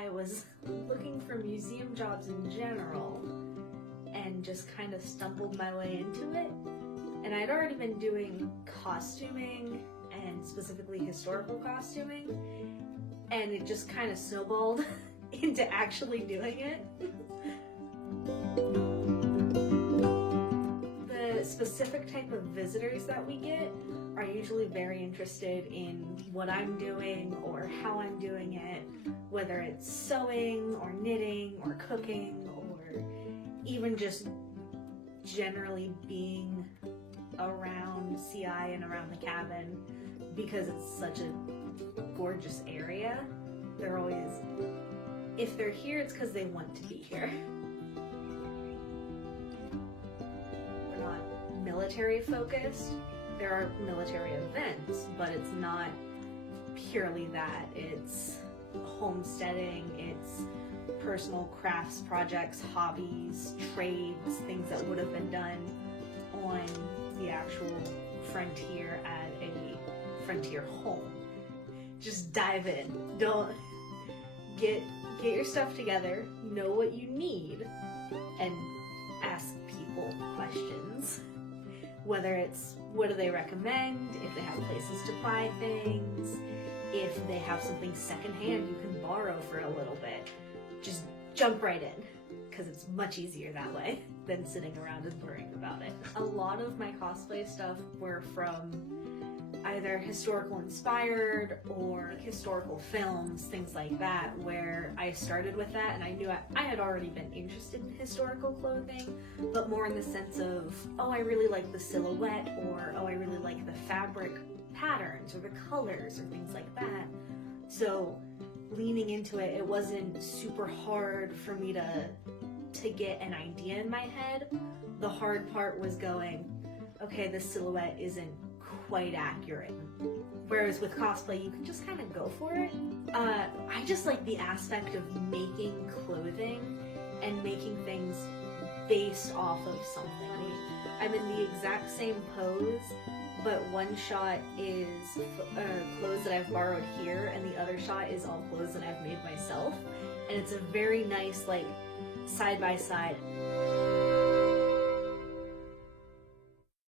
I was looking for museum jobs in general and just kind of stumbled my way into it. And I'd already been doing costuming and specifically historical costuming, and it just kind of snowballed into actually doing it. The specific type of visitors that we get are usually very interested in what I'm doing or how I'm doing it, whether it's sewing or knitting or cooking or even just generally being around CI and around the cabin because it's such a gorgeous area. They're always, if they're here, it's because they want to be here. We're not military focused. There are military events, but it's not purely that. It's homesteading, it's personal crafts projects, hobbies, trades, things that would have been done on the actual frontier at a frontier home. Just dive in. Don't get your stuff together, know what you need, and ask people questions. Whether it's what do they recommend, if they have places to buy things, if they have something secondhand you can borrow for a little bit. Just jump right in, because it's much easier that way than sitting around and worrying about it. A lot of my cosplay stuff were from either historical inspired or historical films, things like that, where I started with that and I knew I had already been interested in historical clothing, but more in the sense of, oh, I really like the silhouette, or oh, I really like the fabric patterns or the colors or things like that. So leaning into it, it wasn't super hard for me to get an idea in my head. The hard part was going, okay, the silhouette isn't quite accurate. Whereas with cosplay, you can just kind of go for it. I just like the aspect of making clothing and making things based off of something. I'm in the exact same pose, but one shot is clothes that I've borrowed here, and the other shot is all clothes that I've made myself. And it's a very nice, like, side by side.